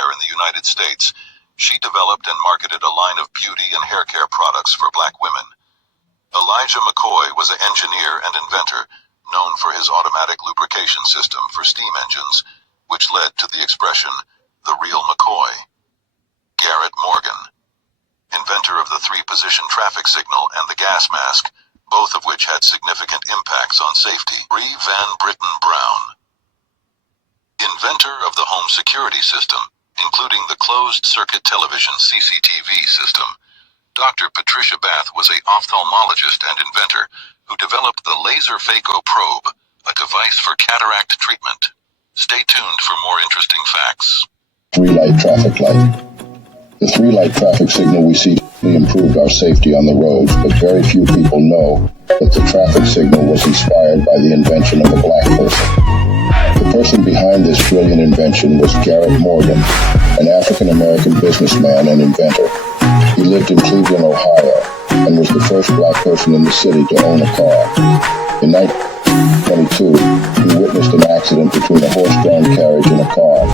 hair in the United States, she developed and marketed a line of beauty and hair care products for black women. Elijah McCoy was an engineer and inventor known for his automatic lubrication system for steam engines, which led to the expression, the real McCoy. Garrett Morgan, inventor of the three-position traffic signal and the gas mask, both of which had significant impacts on safety. Ree Van Britten Brown, inventor of the home security system, including the closed-circuit television CCTV system. Dr. Patricia Bath was an ophthalmologist and inventor who developed the laser phaco probe, a device for cataract treatment. Stay tuned for more interesting facts. Three-light traffic light. The three-light traffic signal we see improved our safety on the roads, but very few people know that the traffic signal was inspired by the invention of a black person. The person behind this brilliant invention was Garrett Morgan, an African-American businessman and inventor. He lived in Cleveland, Ohio, and was the first black person in the city to own a car. In 1922, he witnessed an accident between a horse-drawn carriage and a car,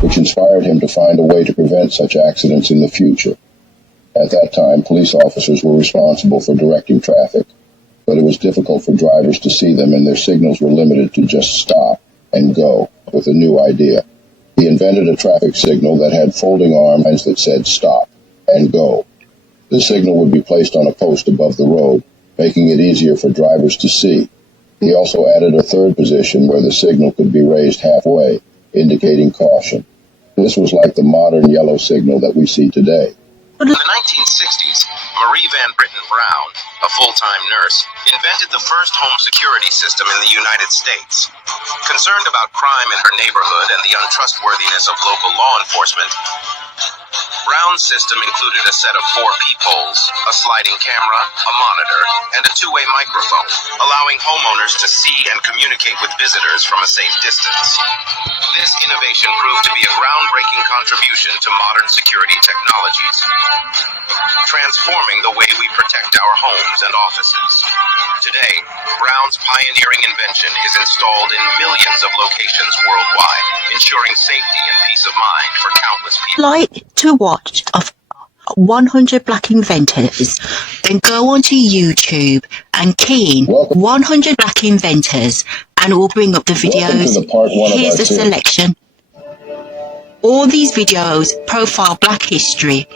which inspired him to find a way to prevent such accidents in the future. At that time, police officers were responsible for directing traffic, but it was difficult for drivers to see them, and their signals were limited to just stop and go. With a new idea, he invented a traffic signal that had folding arms that said stop and go. The signal would be placed on a post above the road, making it easier for drivers to see. He also added a third position where the signal could be raised halfway, indicating caution. This was like the modern yellow signal that we see today. In the 1960s, Marie Van Britten Brown, a full-time nurse, invented the first home security system in the United States. Concerned about crime in her neighborhood and the untrustworthiness of local law enforcement, Brown's system included a set of 4 peepholes, a sliding camera, a monitor, and a two-way microphone, allowing homeowners to see and communicate with visitors from a safe distance. This innovation proved to be a groundbreaking contribution to modern security technologies, transforming the way we protect our homes and offices. Today, Brown's pioneering invention is installed in millions of locations worldwide, ensuring safety and peace of mind for countless people. Like to watch 100 Black Inventors, then go onto YouTube and key in 100 Black Inventors and it will bring up the videos. Here's a selection. All these videos profile Black history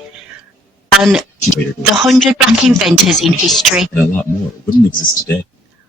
and the 100 Black Inventors in history. And a lot more wouldn't exist today.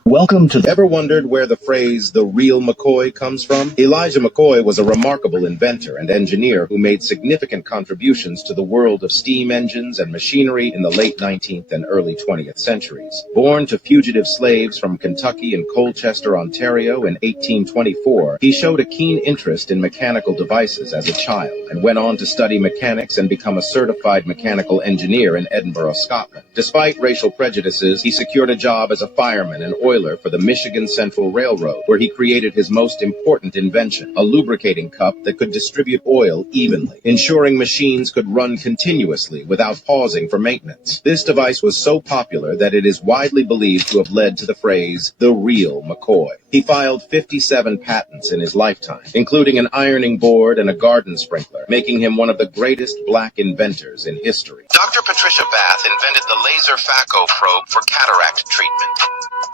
Welcome to... Ever wondered where the phrase, the real McCoy, comes from? Elijah McCoy was a remarkable inventor and engineer who made significant contributions to the world of steam engines and machinery in the late 19th and early 20th centuries. Born to fugitive slaves from Kentucky and Colchester, Ontario in 1824, he showed a keen interest in mechanical devices as a child and went on to study mechanics and become a certified mechanical engineer in Edinburgh, Scotland. Despite racial prejudices, he secured a job as a fireman and oiler for the Michigan Central Railroad, where he created his most important invention, a lubricating cup that could distribute oil evenly, ensuring machines could run continuously without pausing for maintenance. This device was so popular that it is widely believed to have led to the phrase, the real McCoy. He filed 57 patents in his lifetime, including an ironing board and a garden sprinkler, making him one of the greatest black inventors in history. Dr. Patricia Bath invented the laser phaco probe for cataract treatment.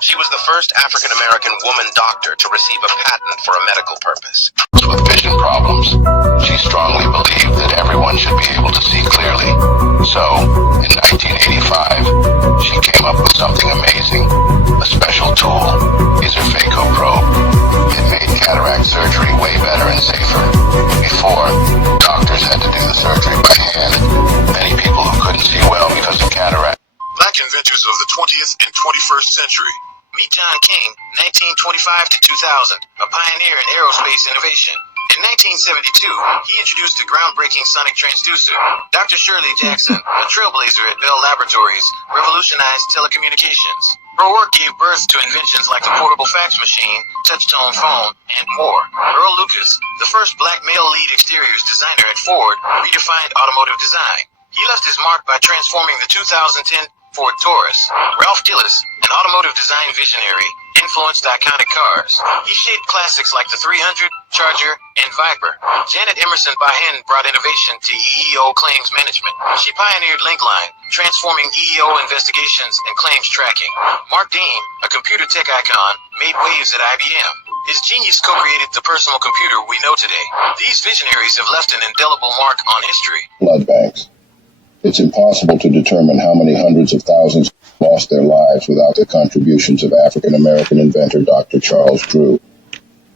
She was the first African-American woman doctor to receive a patent for a medical purpose. With vision problems, she strongly believed that everyone should be able to see clearly. So, in 1985, she came up with something amazing, a special tool, laser phaco probe. It made cataract surgery way better and safer. Before, doctors had to do the surgery by hand. Many people who couldn't see well because of cataract. Black inventors of the 20th and 21st century. Meet John King, 1925 to 2000, a pioneer in aerospace innovation. In 1972, he introduced a groundbreaking sonic transducer. Dr. Shirley Jackson, a trailblazer at Bell Laboratories, revolutionized telecommunications. Her work gave birth to inventions like the portable fax machine, touch-tone phone, and more. Earl Lucas, the first black male lead exteriors designer at Ford, redefined automotive design. He left his mark by transforming the 2010 Ford Taurus. Ralph Gillis, an automotive design visionary, influenced iconic cars. He shaped classics like the 300, Charger, and Viper. Janet Emerson Bahen brought innovation to EEO claims management. She pioneered Linkline, transforming EEO investigations and claims tracking. Mark Dean, a computer tech icon, made waves at IBM. His genius co-created the personal computer we know today. These visionaries have left an indelible mark on history. Blood banks. It's impossible to determine how many hundreds of thousands lost their lives without the contributions of African-American inventor Dr. Charles Drew.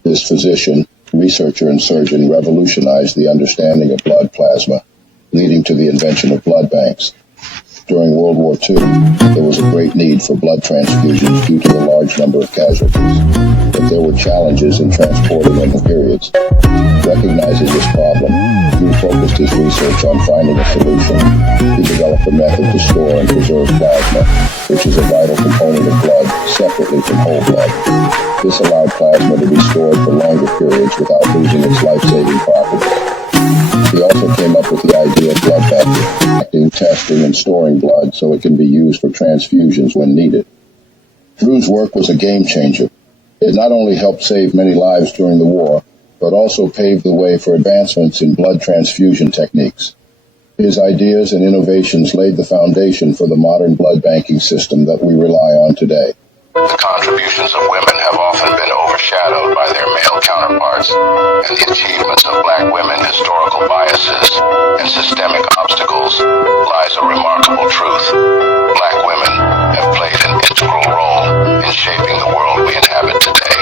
This physician, researcher, and surgeon revolutionized the understanding of blood plasma, leading to the invention of blood banks. During World War II, there was a great need for blood transfusions due to the large number of casualties, but there were challenges in transporting them in periods. Recognizing this problem, Drew focused his research on finding a solution. He developed a method to store and preserve plasma, which is a vital component of blood, separately from whole blood. This allowed plasma to be stored for longer periods without losing its life-saving properties. He also came up with the idea of blood banking, testing, and storing blood so it can be used for transfusions when needed. Drew's work was a game changer. It not only helped save many lives during the war, but also paved the way for advancements in blood transfusion techniques. His ideas and innovations laid the foundation for the modern blood banking system that we rely on today. The contributions of women have often been overshadowed by their male counterparts, and the achievements of black women, historical biases, and systemic obstacles lies a remarkable truth. Black women have played an integral role in shaping the world we inhabit today.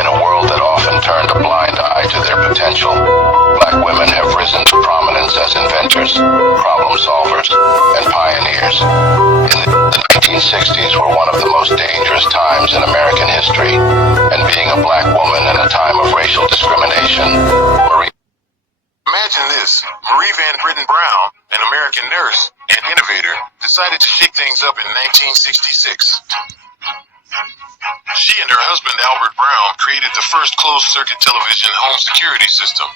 In a world that often turned a blind eye to their potential, black women have risen to prominence as inventors, problem solvers, and pioneers. The 1960s were one of the most dangerous times in American history, and being a black woman in a time of racial discrimination, Imagine this. Marie Van Britten Brown, an American nurse and innovator, decided to shake things up in 1966. She and her husband Albert Brown created the first closed-circuit television home security system.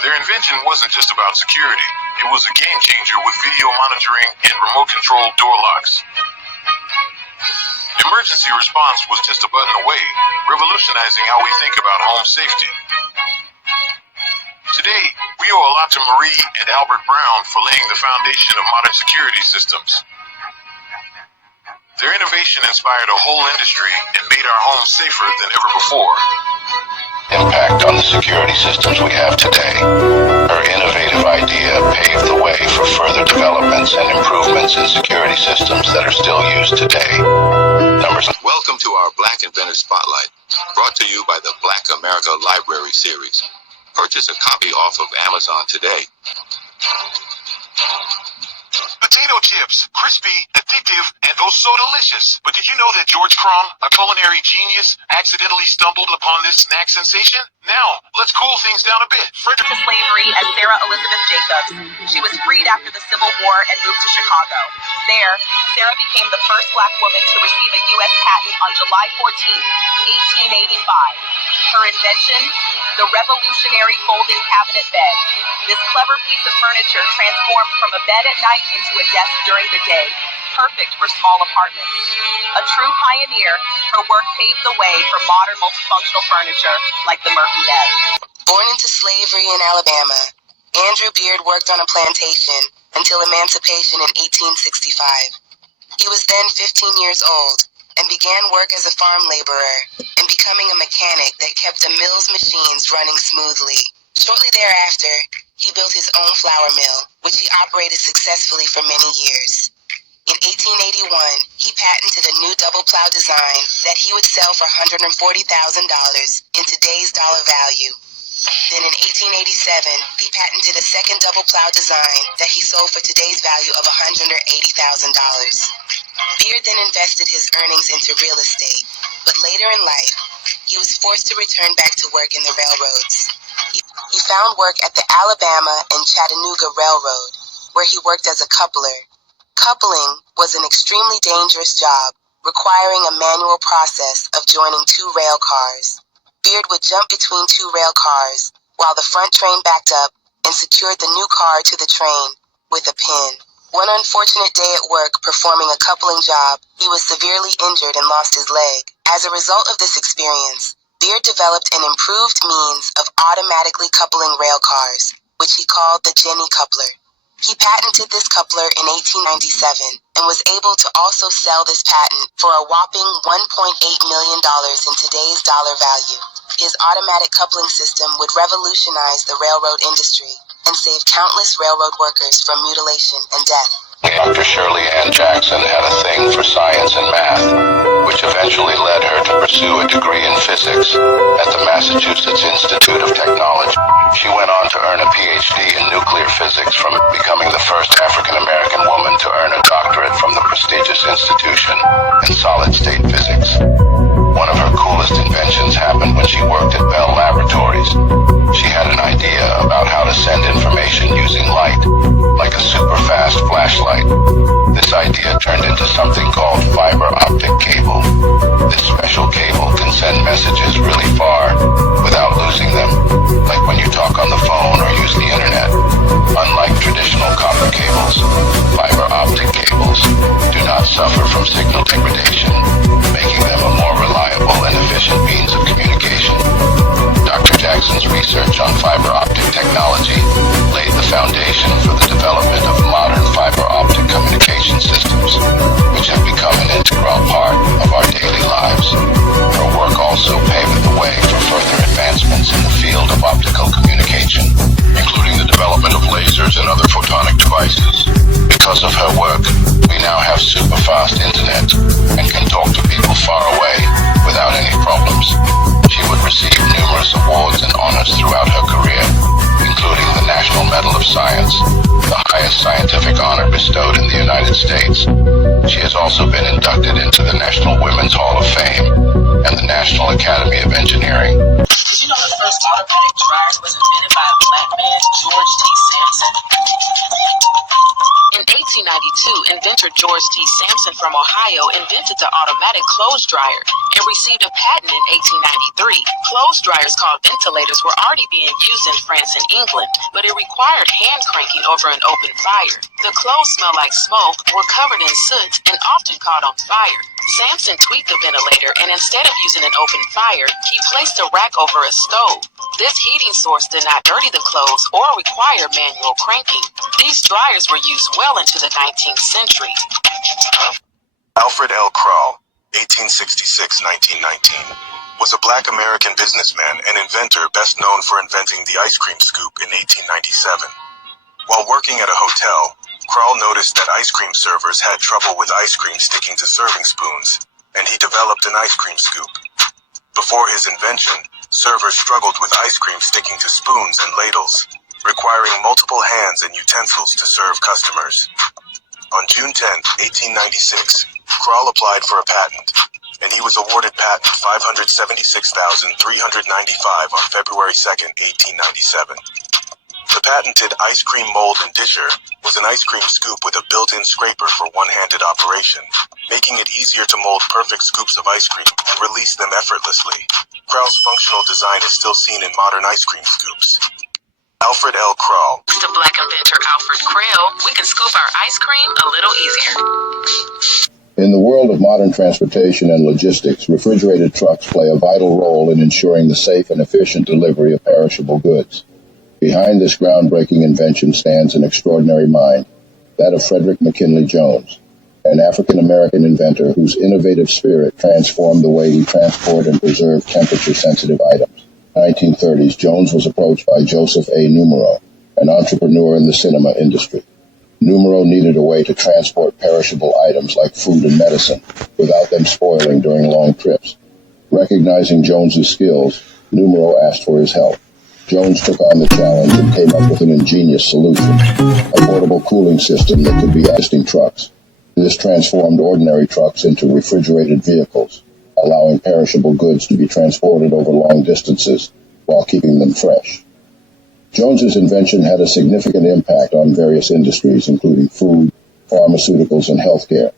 Their invention wasn't just about security. It was a game changer with video monitoring and remote-controlled door locks. Emergency response was just a button away, revolutionizing how we think about home safety. Today, we owe a lot to Marie and Albert Brown for laying the foundation of modern security systems. Their innovation inspired a whole industry and made our homes safer than ever before. Impact on the security systems we have today. Her innovative idea paved the way for further developments and improvements in security systems that are still used today. Welcome to our Black Inventor Spotlight, brought to you by the Black America Library Series. Purchase a copy off of Amazon today. Potato chips, crispy, addictive, and oh so delicious. But did you know that George Crumb, a culinary genius, accidentally stumbled upon this snack sensation? Now, let's cool things down a bit. To slavery as Sarah Elizabeth Jacobs. She was freed after the Civil War and moved to Chicago. There, Sarah became the first black woman to receive a U.S. patent on July 14, 1885. Her invention, the revolutionary folding cabinet bed. This clever piece of furniture transformed from a bed at night into a desk during the day, perfect for small apartments. A true pioneer, her work paved the way for modern multifunctional furniture like the Murphy bed. Born into slavery in Alabama, Andrew Beard worked on a plantation until emancipation in 1865. He was then 15 years old and began work as a farm laborer and becoming a mechanic that kept the mill's machines running smoothly. Shortly thereafter, he built his own flour mill, which he operated successfully for many years. In 1881, he patented a new double plow design that he would sell for $140,000 in today's dollar value. Then in 1887, he patented a second double plow design that he sold for today's value of $180,000. Beard then invested his earnings into real estate, but later in life, he was forced to return back to work in the railroads. He found work at the Alabama and Chattanooga Railroad, where he worked as a coupler. Coupling was an extremely dangerous job, requiring a manual process of joining two rail cars. Beard would jump between two rail cars while the front train backed up and secured the new car to the train with a pin. One unfortunate day at work performing a coupling job, he was severely injured and lost his leg. As a result of this experience, Beard developed an improved means of automatically coupling rail cars, which he called the Jenny coupler. He patented this coupler in 1897 and was able to also sell this patent for a whopping $1.8 million in today's dollar value. His automatic coupling system would revolutionize the railroad industry and save countless railroad workers from mutilation and death. Dr. Shirley Ann Jackson had a thing for science and math, which eventually led her to pursue a degree in physics at the Massachusetts Institute of Technology. She went on to earn a PhD in nuclear physics, from becoming the first African-American woman to earn a doctorate from the prestigious institution in solid-state physics. One of her coolest inventions happened when she worked at Bell Laboratories. She had an idea about how to send information using light, like a super-fast flashlight. This idea turned into something called fiber optic cable. This special cable can send messages really far without losing them, like when you talk on the phone or use the internet. Unlike traditional copper cables, fiber optic cables do not suffer from signal degradation, making them a more reliable and efficient means of communication. Dr. Jackson's research on fiber optic technology laid the foundation for the development of modern fiber optic communication systems, which have become an integral part of our daily lives. Her work also paved the way for further advancements in the field of optical communication, including the development of lasers and other photonic devices. Because of her work, we now have super-fast internet and can talk to people far away without any problems. She would receive numerous awards and honors throughout her career, including the National Medal of Science, the highest scientific honor bestowed in the United States. She has also been inducted into the National Women's Hall of Fame and the National Academy of Engineering. Did you know the first automatic dryer was invented by a black man, George T. Sampson? In 1892, inventor George T. Sampson from Ohio invented the automatic clothes dryer and received a patent in 1893. Clothes dryers called ventilators were already being used in France and England, but it required hand cranking over an open fire. The clothes smelled like smoke, were covered in soot, and often caught on fire. Sampson tweaked the ventilator, and instead of using an open fire, he placed a rack over a stove. This heating source did not dirty the clothes or require manual cranking. These dryers were used well into the 19th century. Alfred L. Krall, 1866-1919, was a black American businessman and inventor best known for inventing the ice cream scoop in 1897. While working at a hotel, Krall noticed that ice cream servers had trouble with ice cream sticking to serving spoons, and he developed an ice cream scoop. Before his invention, servers struggled with ice cream sticking to spoons and ladles, requiring multiple hands and utensils to serve customers. On June 10, 1896, Krall applied for a patent, and he was awarded patent 576,395 on February 2, 1897. The patented ice cream mold and disher was an ice cream scoop with a built-in scraper for one-handed operation, making it easier to mold perfect scoops of ice cream and release them effortlessly. Krall's functional design is still seen in modern ice cream scoops. Alfred L. Krall. The black inventor Alfred Krall, we can scoop our ice cream a little easier. In the world of modern transportation and logistics, refrigerated trucks play a vital role in ensuring the safe and efficient delivery of perishable goods. Behind this groundbreaking invention stands an extraordinary mind, that of Frederick McKinley Jones, an African-American inventor whose innovative spirit transformed the way we transport and preserve temperature-sensitive items. In the 1930s, Jones was approached by Joseph A. Numero, an entrepreneur in the cinema industry. Numero needed a way to transport perishable items like food and medicine without them spoiling during long trips. Recognizing Jones's skills, Numero asked for his help. Jones took on the challenge and came up with an ingenious solution, a portable cooling system that could be used in trucks. This transformed ordinary trucks into refrigerated vehicles, allowing perishable goods to be transported over long distances while keeping them fresh. Jones's invention had a significant impact on various industries, including food, pharmaceuticals, and healthcare.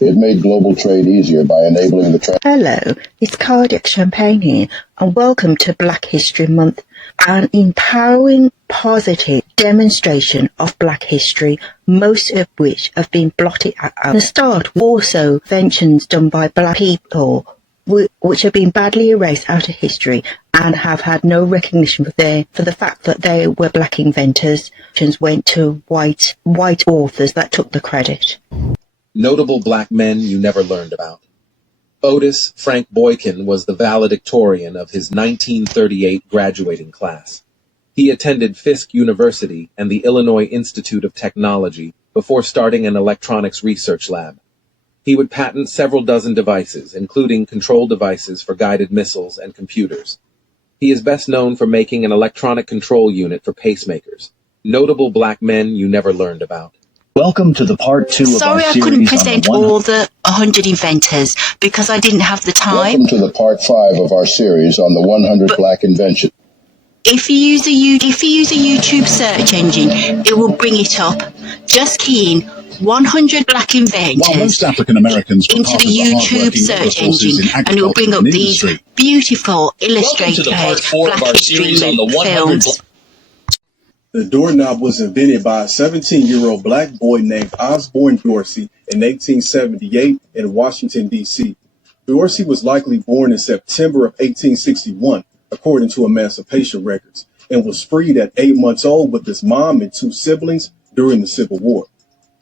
It made global trade easier by enabling the Hello, it's Cardiac Champagne here, and welcome to Black History Month. an empowering, positive demonstration of Black history, most of which have been blotted out. The start were also inventions done by Black people, which have been badly erased out of history and have had no recognition for the fact that they were Black inventors. Went to white authors that took the credit. Notable Black men you never learned about. Otis Frank Boykin was the valedictorian of his 1938 graduating class. He attended Fisk University and the Illinois Institute of Technology before starting an electronics research lab. He would patent several dozen devices, including control devices for guided missiles and computers. He is best known for making an electronic control unit for pacemakers. Notable Black men you never learned about. Welcome to the part 2 of our Sorry, I series couldn't on present the all the 100 inventors because I didn't have the time. Welcome to the part 5 of our series on the 100 Black inventions. If you use a YouTube search engine, it will bring it up. Just key in 100 Black inventors While most African Americans were into part the of the YouTube hard-working labor search forces engine, in and it will bring agriculture up and these industry. beautiful, illustrated part 4 Black of our history series on the 100 films. The doorknob was invented by a 17-year-old black boy named Osborne Dorsey in 1878 in Washington, D.C. Dorsey was likely born in September of 1861, according to emancipation records, and was freed at 8 months old with his mom and 2 siblings during the Civil War.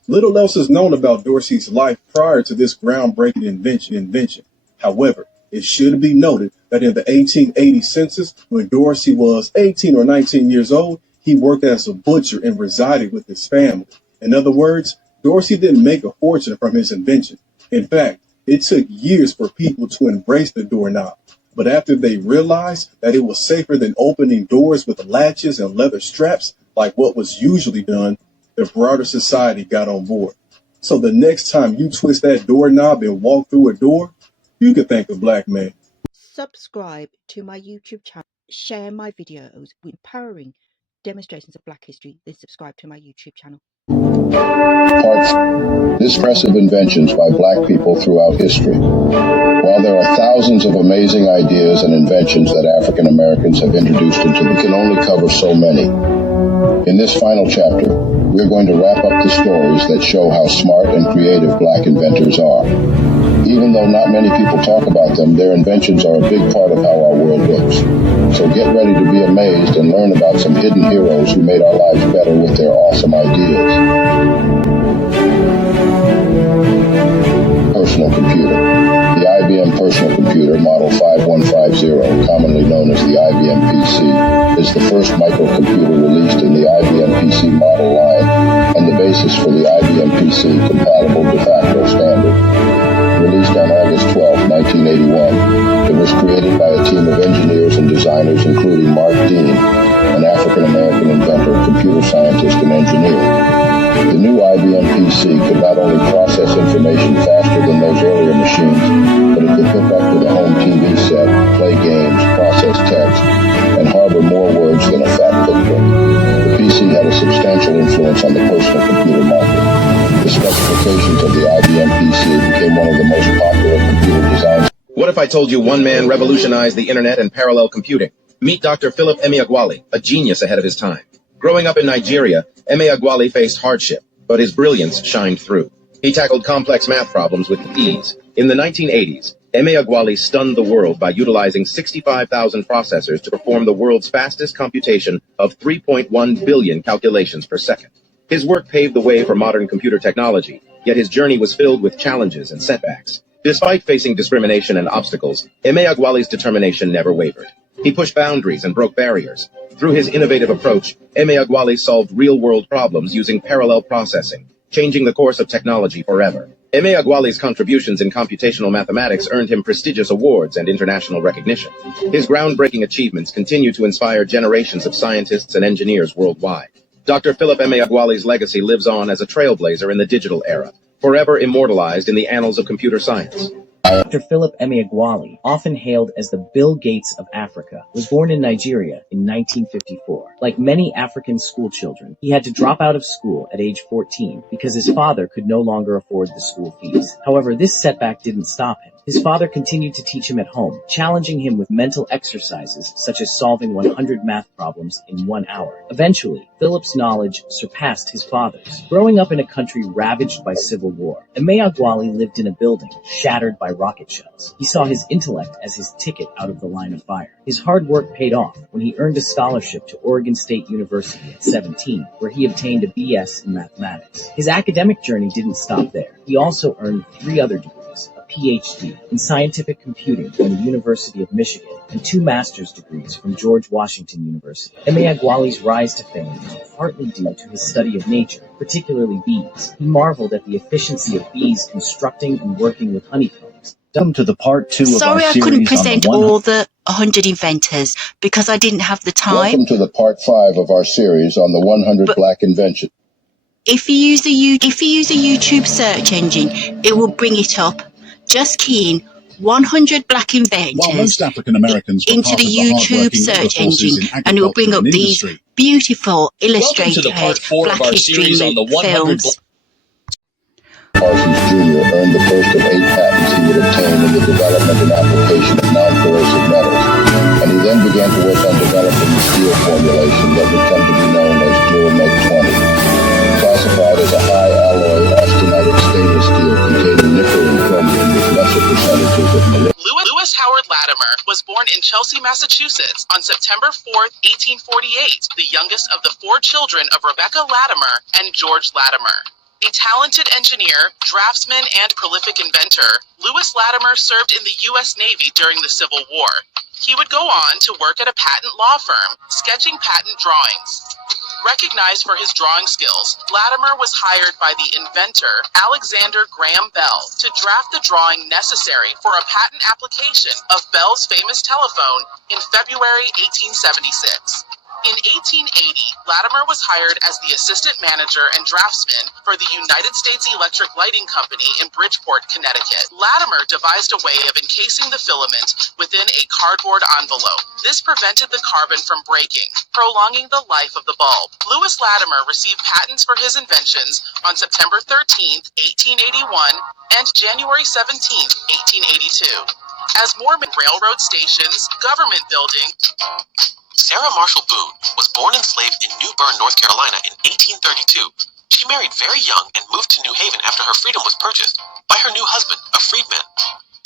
Little else is known about Dorsey's life prior to this groundbreaking invention. However, it should be noted that in the 1880 census, when Dorsey was 18 or 19 years old, he worked as a butcher and resided with his family. In other words, Dorsey didn't make a fortune from his invention. In fact, it took years for people to embrace the doorknob. But after they realized that it was safer than opening doors with latches and leather straps, like what was usually done, the broader society got on board. So the next time you twist that doorknob and walk through a door, you can thank a black man. Subscribe to my YouTube channel. Share my videos with empowering demonstrations of Black history. Then subscribe to my YouTube channel. This impressive inventions by Black people throughout history. While there are thousands of amazing ideas and inventions that African Americans have introduced into we can only cover so many. In this final chapter, we're going to wrap up the stories that show how smart and creative Black inventors are. Even though not many people talk about them, their inventions are a big part of how our world looks. So get ready to be amazed and learn about some hidden heroes who made our lives better with their awesome ideas. Personal computer. The IBM personal computer, model 5150, commonly known as the IBM PC, is the first microcomputer released in the IBM PC model line and the basis for the IBM PC compatible de facto standard. Released on August 12, 1981, it was created by a team of engineers and designers including Mark Dean, an African-American inventor, computer scientist, and engineer. The new IBM PC could not only process information faster than those earlier machines, but it could hook up to the home TV set, play games, process text, and harbor more words than a fat cookbook. The PC had a substantial influence on the personal computer market. The specifications of the IBM PC became one of the most popular computer designs. What if I told you one man revolutionized the internet and parallel computing? Meet Dr. Philip Emeagwali, a genius ahead of his time. Growing up in Nigeria, Emeagwali faced hardship, but his brilliance shined through. He tackled complex math problems with ease. In the 1980s, Emeagwali stunned the world by utilizing 65,000 processors to perform the world's fastest computation of 3.1 billion calculations per second. His work paved the way for modern computer technology, yet his journey was filled with challenges and setbacks. Despite facing discrimination and obstacles, Emeagwali's determination never wavered. He pushed boundaries and broke barriers. Through his innovative approach, Emeagwali solved real-world problems using parallel processing, changing the course of technology forever. Emeagwali's contributions in computational mathematics earned him prestigious awards and international recognition. His groundbreaking achievements continue to inspire generations of scientists and engineers worldwide. Dr. Philip Emeagwali's legacy lives on as a trailblazer in the digital era, forever immortalized in the annals of computer science. Dr. Philip Emeagwali, often hailed as the Bill Gates of Africa, was born in Nigeria in 1954. Like many African schoolchildren, he had to drop out of school at age 14 because his father could no longer afford the school fees. However, this setback didn't stop him. His father continued to teach him at home, challenging him with mental exercises such as solving 100 math problems in 1 hour. Eventually, Philip's knowledge surpassed his father's. Growing up in a country ravaged by civil war, Emeagwali lived in a building shattered by rocket shells. He saw his intellect as his ticket out of the line of fire. His hard work paid off when he earned a scholarship to Oregon State University at 17, where he obtained a BS in mathematics. His academic journey didn't stop there. He also earned 3 other degrees, a PhD in scientific computing from the University of Michigan, and 2 master's degrees from George Washington University. Emeagwali's rise to fame was partly due to his study of nature, particularly bees. He marveled at the efficiency of bees constructing and working with honeycombs. Welcome to the part 2 of our Sorry I series couldn't on the present all the 100 inventors because I didn't have the time. Welcome to the part 5 of our series on the 100 black inventions. If you use a YouTube search engine, it will bring it up. Just key in 100 black inventors While most African Americans were into part the of the YouTube hard-working labor search forces engine, in and it will bring agriculture up and these industry. beautiful Welcome to illustrated the part 4 Black of our History series on the 100 films. Parsons Jr. earned the first of 8 patents he would obtain in the development and application of non-corrosive metals, and he then began to work on developing the steel formulation that would come to be known as Duramate 20. Classified as a high-alloy austenitic stainless steel containing nickel and chromium with lesser percentages of molybdenum. Lewis Howard Latimer was born in Chelsea, Massachusetts on September 4th, 1848, the youngest of the 4 children of Rebecca Latimer and George Latimer. A talented engineer, draftsman, and prolific inventor, Lewis Latimer served in the U.S. Navy during the Civil War. He would go on to work at a patent law firm, sketching patent drawings. Recognized for his drawing skills, Latimer was hired by the inventor Alexander Graham Bell to draft the drawing necessary for a patent application of Bell's famous telephone in February 1876. In 1880, Latimer was hired as the assistant manager and draftsman for the United States Electric Lighting Company in Bridgeport, Connecticut. Latimer devised a way of encasing the filament within a cardboard envelope. This prevented the carbon from breaking, prolonging the life of the bulb. Lewis Latimer received patents for his inventions on September 13, 1881 and January 17, 1882. As more railroad stations, government buildings. Sarah Marshall Boone was born enslaved in New Bern, North Carolina in 1832. She married very young and moved to New Haven after her freedom was purchased by her new husband, a freedman.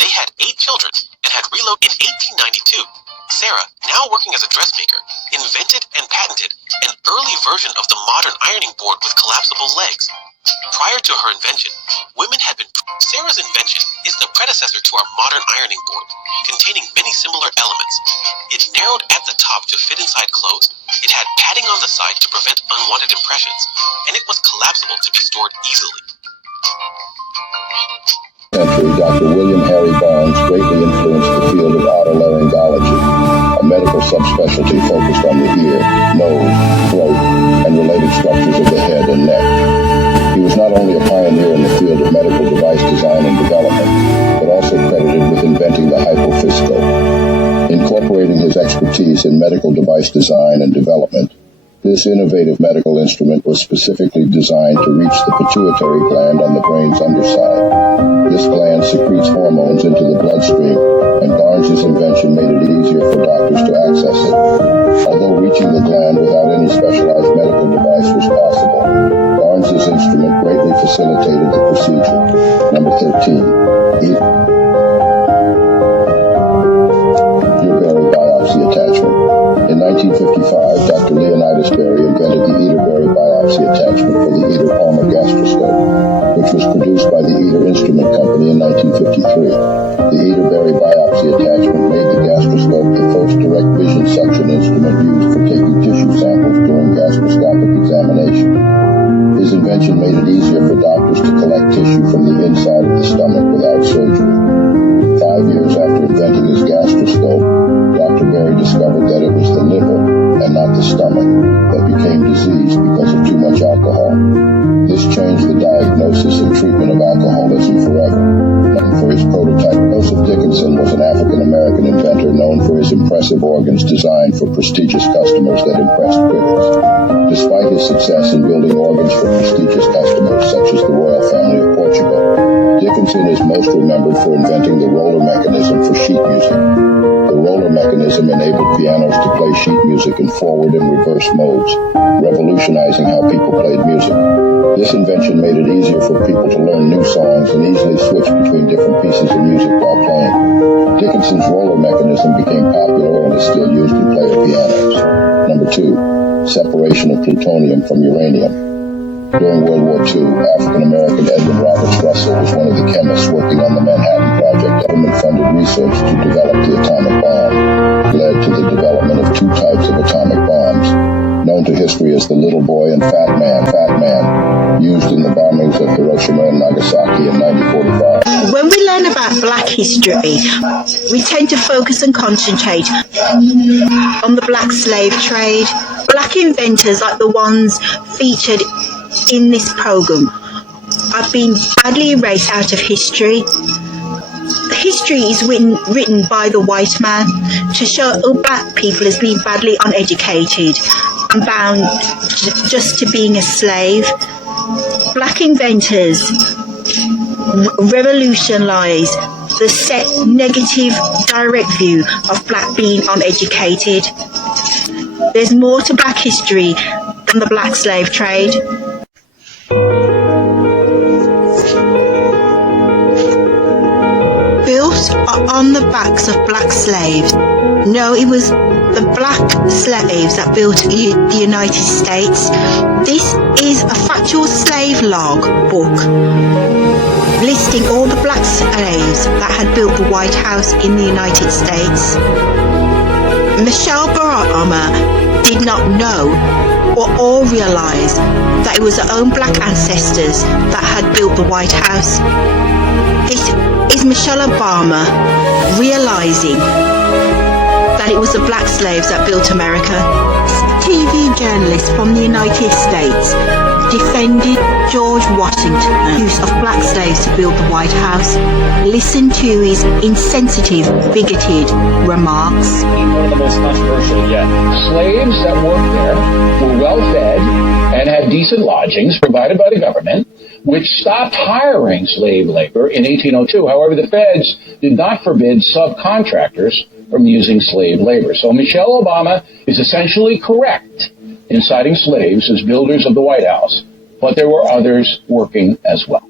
They had 8 children and had relocated in 1892. Sarah, now working as a dressmaker, invented and patented an early version of the modern ironing board with collapsible legs. Prior to her invention, women had been... Sarah's invention is the predecessor to our modern ironing board, containing many similar elements. It narrowed at the top to fit inside clothes, it had padding on the side to prevent unwanted impressions, and it was collapsible to be stored easily. Dr. William Harry Barnes greatly influenced the field of otolaryngology, a medical subspecialty focused on the ear, nose, throat, and related structures of the head and neck. He was not only a pioneer in the field of medical device design and development, but also credited with inventing the hypophysioscope. Incorporating his expertise in medical device design and development, this innovative medical instrument was specifically designed to reach the pituitary gland on the brain's underside. This gland secretes hormones into the bloodstream, and Barnes's invention made it easier for doctors to access it. Although reaching the gland without any specialized medical device was possible, Barnes's instrument greatly facilitated the procedure. Number 13. Earberry biopsy attachment. In 1955, Dr. Leonidas Berry invented the Eaterberry biopsy attachment for the Eater-Palmer gastroscope, which was produced by the Eater Instrument Company in 1953. The Eaterberry biopsy attachment made the gastroscope the first direct vision suction instrument used for taking tissue samples during gastroscopic examination. His invention made it easier for doctors to collect tissue from the inside of the stomach without surgery. 5 years after inventing his gastroscope, Dr. Berry discovered that it was the liver and not the stomach that became diseased because of too much alcohol. This changed the diagnosis and treatment of alcoholism forever. Known for his prototype, Joseph Dickinson was an African-American inventor known for his impressive organs designed for prestigious customers that impressed critics. Despite his success in building organs for prestigious customers, such as the royal family of Portugal, Dickinson Dickinson is most remembered for inventing the roller mechanism for sheet music. The roller mechanism enabled pianos to play sheet music in forward and reverse modes, revolutionizing how people played music. This invention made it easier for people to learn new songs and easily switch between different pieces of music while playing. Dickinson's roller mechanism became popular and is still used in player pianos. Number 2, separation of plutonium from uranium. During World War II, African-American Edwin Roberts Russell was one of the chemists working on the Manhattan Project. Government-funded research to develop the atomic bomb led to the development of 2 types of atomic bombs, known to history as the Little Boy and Fat Man, used in the bombings of Hiroshima and Nagasaki in 1945. When we learn about Black history, we tend to focus and concentrate on the Black slave trade. Black inventors like the ones featured in this program have been badly erased out of history. History is written by the white man to show black people as being badly uneducated and bound just to being a slave. Black inventors revolutionise the set negative direct view of black being uneducated. There's more to black history than the black slave trade. Built on the backs of black slaves. No, it was the black slaves that built the United States. This is a factual slave log book listing all the black slaves that had built the White House in the United States. Michelle Obama did not know or realise that it was her own black ancestors that had built the White House. It is Michelle Obama realising that it was the black slaves that built America. TV journalists from the United States defended George Washington's use of black slaves to build the White House. Listen to his insensitive, bigoted remarks. One of the most controversial yet. Slaves that worked there were well fed and had decent lodgings provided by the government, which stopped hiring slave labor in 1802. However, the feds did not forbid subcontractors from using slave labor. So Michelle Obama is essentially correct in citing slaves as builders of the White House, but there were others working as well.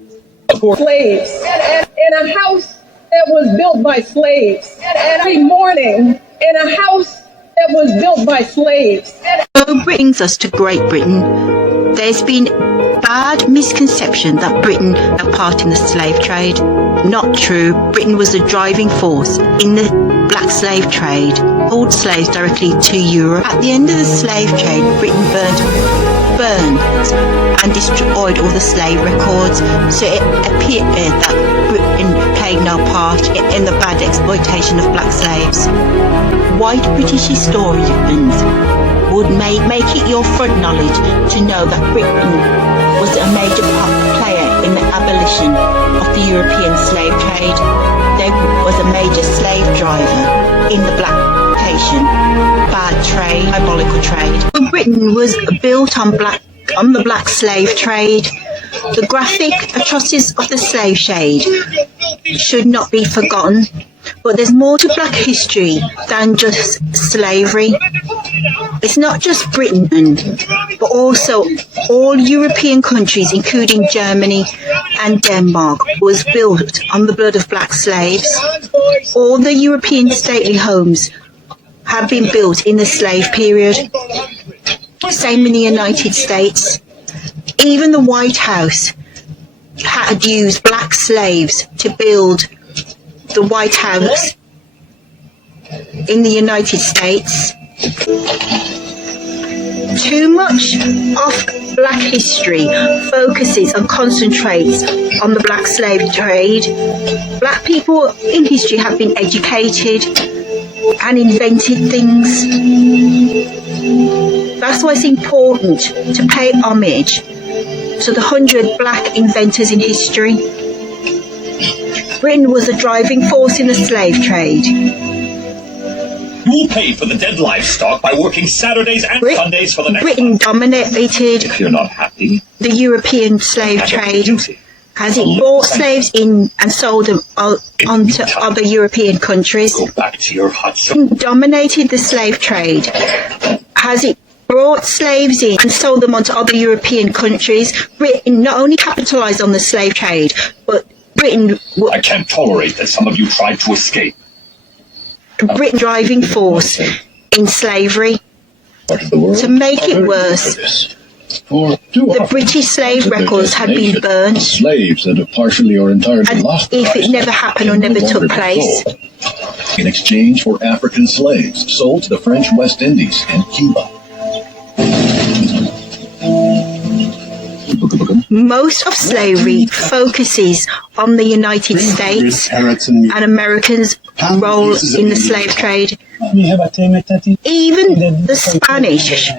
Of course, slaves in a house that was built by slaves, every morning in a house that was built by slaves. So brings us to Great Britain. There's been bad misconception that Britain took part in the slave trade. Not true. Britain was the driving force in the black slave trade, sold slaves directly to Europe. At the end of the slave trade, Britain burned and destroyed all the slave records, so it appeared that Britain played no part in the bad exploitation of black slaves. White British historians would make it your front knowledge to know that Britain was a major player in the abolition of the European slave trade. There was a major slave driver in the black plantation, bad trade, diabolical trade. Britain was built on the black slave trade. The graphic atrocities of the slave trade should not be forgotten. But there's more to black history than just slavery. It's not just Britain, but also all European countries, including Germany and Denmark, was built on the blood of black slaves. All the European stately homes have been built in the slave period. Same in the United States. Even the White House had used black slaves to build the White House in the United States. Too much of black history focuses and concentrates on the black slave trade. Black people in history have been educated and invented things. That's why it's important to pay homage to the 100 black inventors in history. Britain was a driving force in the slave trade. You will pay for the dead livestock by working Saturdays and Sundays for the next Britain month. dominated If you're not happy, the European slave trade Has it brought slaves in and sold them onto other European countries? Go back to your huts. Dominated the slave trade? Has it brought slaves in and sold them onto other European countries? Britain not only capitalised on the slave trade, but Britain... I can't tolerate that some of you tried to escape. Britain driving force in slavery. To make it worse, the British slave records had been burned, slaves that have partially or entirely lost if it never happened or never took place. In exchange for African slaves sold to the French West Indies and Cuba. Most of slavery focuses on the United States and Americans' role in the slave trade. Even the Spanish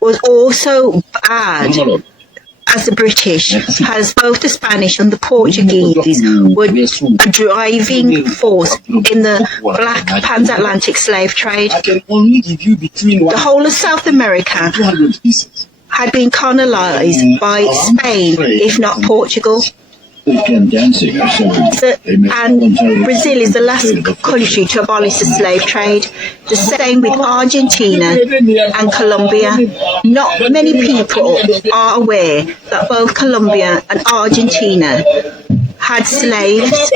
was also bad as the British, as both the Spanish and the Portuguese were a driving force in the black transatlantic slave trade. The whole of South America had been colonized by Spain, if not Portugal. And Brazil is the last country to abolish the slave trade. The same with Argentina and Colombia. Not many people are aware that both Colombia and Argentina had slaves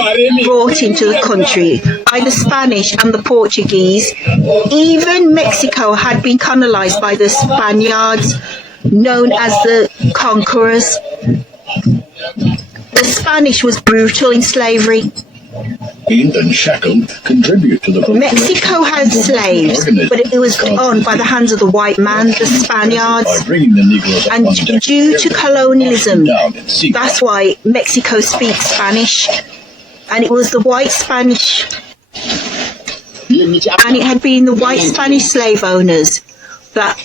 brought into the country by the Spanish and the Portuguese. Even Mexico had been colonized by the Spaniards, known as the conquerors. The Spanish was brutal in slavery. And shackled contribute to the Mexico had slaves, but it was owned by the hands of the white man, the Spaniards. And due to colonialism, that's why Mexico speaks Spanish. And it was the white Spanish, and it had been the white Spanish slave owners that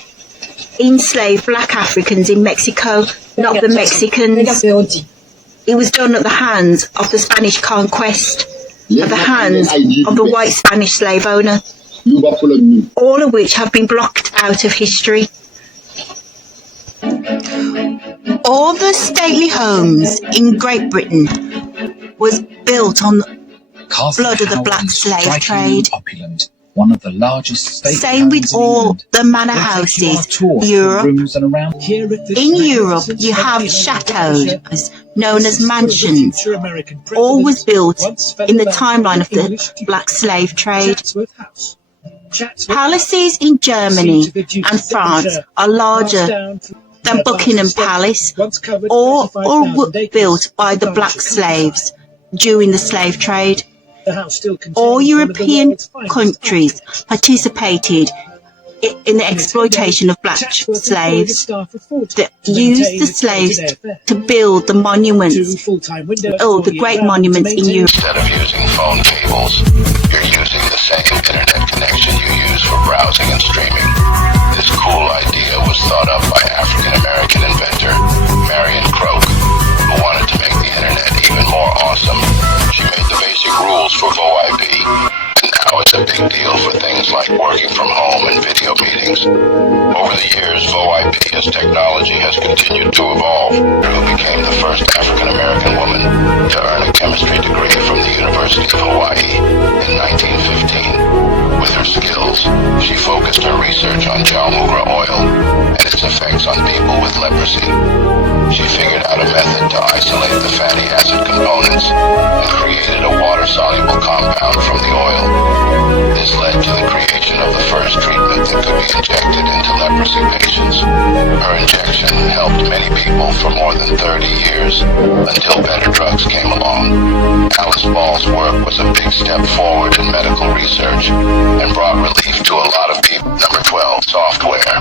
enslaved black Africans in Mexico, not the Mexicans. It was done at the hands of the Spanish conquest, at the hands of the white Spanish slave owner, all of which have been blocked out of history. All the stately homes in Great Britain was built on the blood of the black slave trade. Opulent. One of the largest same with all the manor houses in Europe. In Europe, you have chateaux, known as mansions. All was built in the timeline of the black slave trade. Palaces in Germany and France are larger than Buckingham Palace, all were built by the black slaves during the slave trade. All European countries participated in the exploitation of black slaves. They used the slaves to build the monuments, the great monuments in Europe. Instead of using phone cables, you're using the same internet connection you use for browsing and streaming. This cool idea was thought up by African-American inventor Marion Croak, who wanted to make the internet even more awesome. She made the basic rules for VoIP, and now it's a big deal for things like working from home and video meetings. Over the years, VoIP as technology has continued to evolve. Drew became the first African-American woman to earn a chemistry degree from the University of Hawaii in 1915. With her skills, she focused her research on Jalmura oil and its effects on people with leprosy. She figured out a method to isolate the fatty acid components and created a water-soluble compound from the oil. This led to the creation of the first treatment that could be injected into leprosy patients. Her injection helped many people for more than 30 years until better drugs came along. Alice Ball's work was a big step forward in medical research and brought relief to a lot of people. Number 12, software.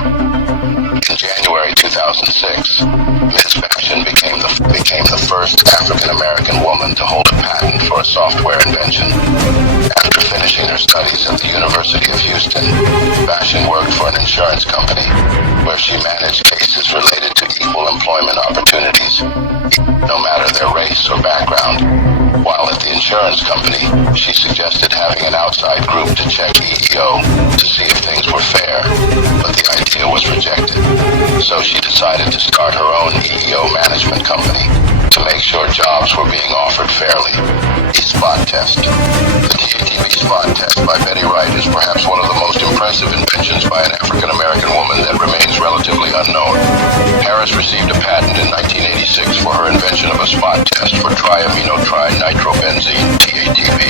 In January 2006, Ms. Fashion became the first African-American woman to hold a patent for a software invention. After finishing her studies at the University of Houston, Fashion worked for an insurance company where she managed cases related to equal employment opportunities, no matter their race or background. While at the insurance company, she suggested having an outside group to check EEO to see if things were fair, but the idea was rejected. So she decided to start her own EEO management company. to make sure jobs were being offered fairly. A spot test. The TATB spot test by Betty Wright is perhaps one of the most impressive inventions by an African-American woman that remains relatively unknown. Harris received a patent in 1986 for her invention of a spot test for triaminotrinitrobenzene, TATB.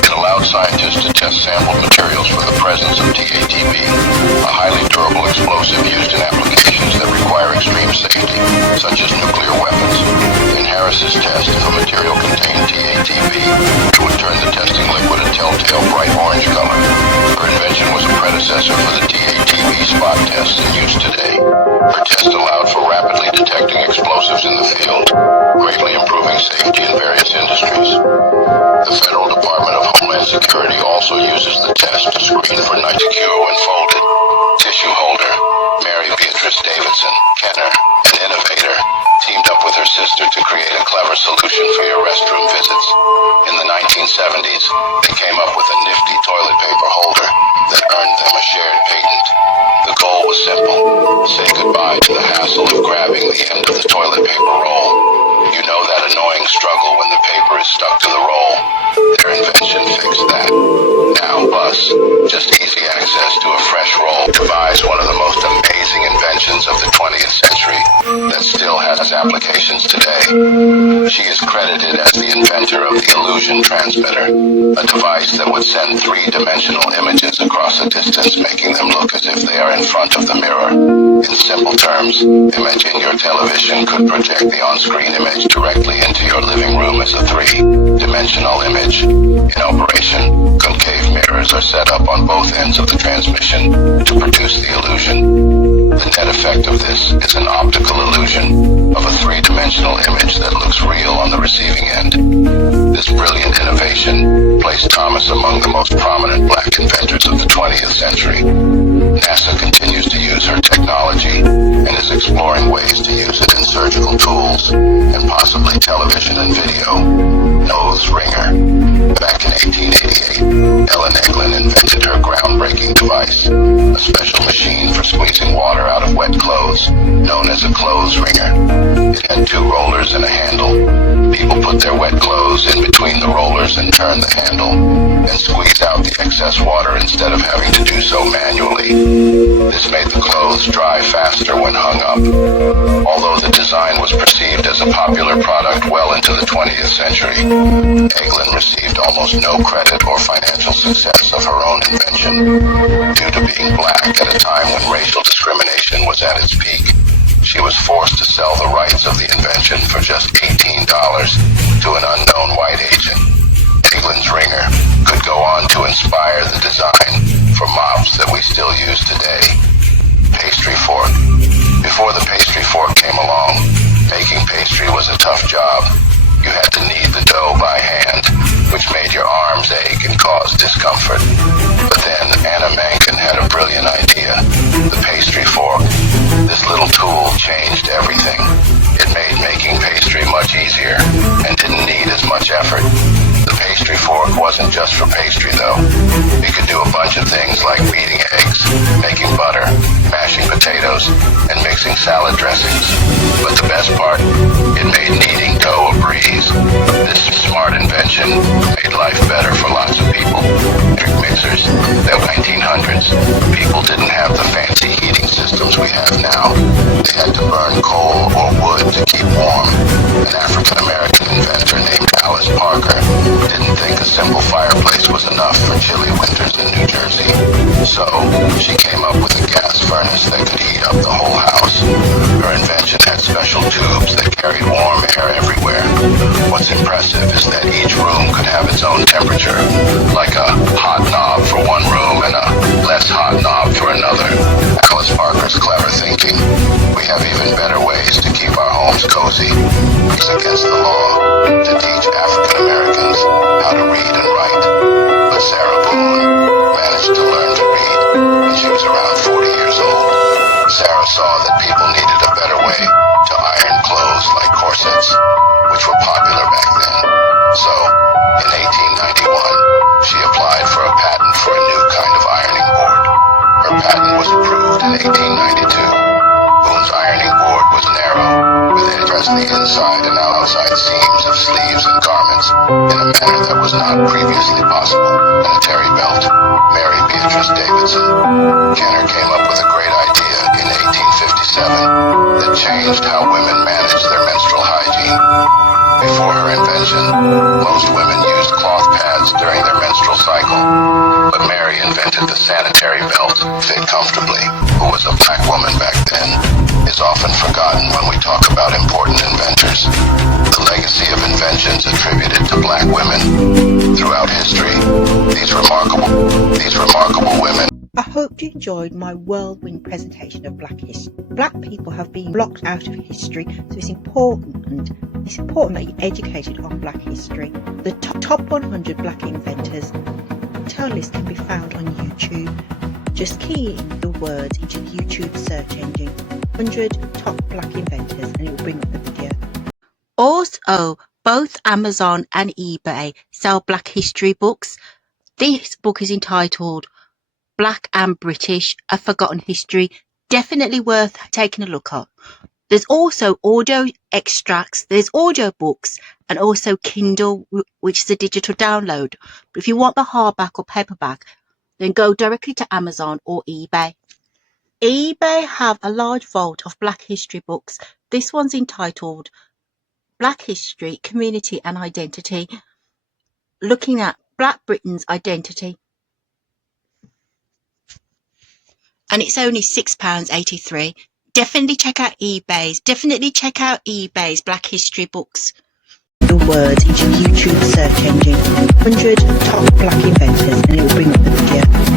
It allowed scientists to test sampled materials for the presence of TATB, a highly durable explosive used in applications that require extreme safety, such as nuclear weapons. In Harris's test, if a material contained TATB, it would turn the testing liquid a telltale bright orange color. Her invention was a predecessor for the TATB spot test in use today. Her test allowed for rapidly detecting explosives in the field, greatly improving safety in various industries. The Federal Department of Homeland Security also uses the test to screen for nitrocure when folded. Tissue holder, Mary Beatrice Davidson, Kenner, an innovator, teamed up with her sister to create a clever solution for your restroom visits. In the 1970s, they came up with a nifty toilet paper holder that earned them a shared patent. The goal was simple: say goodbye to the hassle of grabbing the end of the toilet paper roll. You know that annoying struggle when the paper is stuck to the roll. Their invention fixed that. Now, Bus, just easy access to a fresh roll, provides one of the most amazing inventions of the 20th century that still has applications today. She is credited as the inventor of the illusion transmitter, a device that would send three-dimensional images across a distance, making them look as if they are in front of the mirror. In simple terms, imagine your television could project the on-screen image directly into your living room as a three-dimensional image. In operation, concave mirrors are set up on both ends of the transmission to produce the illusion. The net effect of this is an optical illusion of a three-dimensional image that looks real on the receiving end. This brilliant innovation placed Thomas among the most prominent black inventors of the 20th century. NASA continues to use her technology and is exploring ways to use it in surgical tools and possibly television and video. Nose ringer. Back in 1888, Ellen Eglin invented her groundbreaking device, a special machine for squeezing water out of wet clothes, known as a clothes wringer. It had two rollers and a handle. People put their wet clothes in between the rollers and turn the handle, and squeeze out the excess water instead of having to do so manually. This made the clothes dry faster when hung up. Although the design was perceived as a popular product well into the 20th century, Eglin received almost no credit or financial success of her own invention. Due to being black at a time when racial discrimination was at its peak, she was forced to sell the rights of the invention for just $18 to an unknown white agent. Eglin's ringer could go on to inspire the design for mops that we still use today. Pastry fork. Before the pastry fork came along, making pastry was a tough job. You had to knead the dough by hand, which made your arms ache and cause discomfort. But then Anna Menken had a brilliant idea: the pastry fork. This little tool changed everything. It made making pastry much easier and didn't need as much effort. The pastry fork wasn't just for pastry, though. It could do a bunch of things like beating eggs, making butter, mashing potatoes, and mixing salad dressings. But the best part, it made kneading dough a breeze. This smart invention made life better for lots of people. Electric mixers. The 1900s, people didn't have the fancy heating systems we have now. They had to burn coal or wood to keep warm. An African-American inventor named Alice Parker didn't think a simple fireplace was enough for chilly winters in New Jersey. So, she came up with a gas furnace that could heat up the whole house. Her invention had special tubes that carried warm air everywhere. What's impressive is that each room could have its own temperature, like a hot knob for one room and a less hot knob for another. Alice Parker's clever thinking. We have even better ways to keep our homes cozy. It's against the law to teach African Americans how to read and write. But Sarah Boone managed to learn to read when she was around 40 years old. Sarah saw that people needed a better way to iron clothes like corsets, which were popular back then. So, in 1891, she applied for a patent for a new kind of ironing board. Her patent was approved in 1892. Boone's ironing board was narrow, with edge press the inside and outside seams of sleeves and garments in a manner that was not previously possible, and a terry belt. Mary Beatrice Davidson. Jenner came up with a great idea in 1857 that changed how women managed their menstrual hygiene. Before her invention, most women used cloth pads during their menstrual cycle, but Mary invented the sanitary belt, fit comfortably, who was a black woman back then, is often forgotten when we talk about important inventors. The legacy of inventions attributed to black women throughout history. These remarkable women. I hope you enjoyed my whirlwind presentation of Black history. Black people have been blocked out of history, so it's important that you're educated on Black history. The top 100 Black inventors list can be found on YouTube. Just key in the words into the YouTube search engine, 100 top Black inventors, and it will bring up the video. Also, both Amazon and eBay sell Black history books. This book is entitled Black and British, A Forgotten History. Definitely worth taking a look at. There's also audio extracts, there's audio books, and also Kindle, which is a digital download. But if you want the hardback or paperback, then go directly to Amazon or eBay. eBay have a large vault of Black history books. This one's entitled Black History, Community and Identity, looking at Black Britain's identity. And it's only £6.83. Definitely check out eBay's Black history books. The words into YouTube search engine, 100 top Black inventors, and it will bring up the video.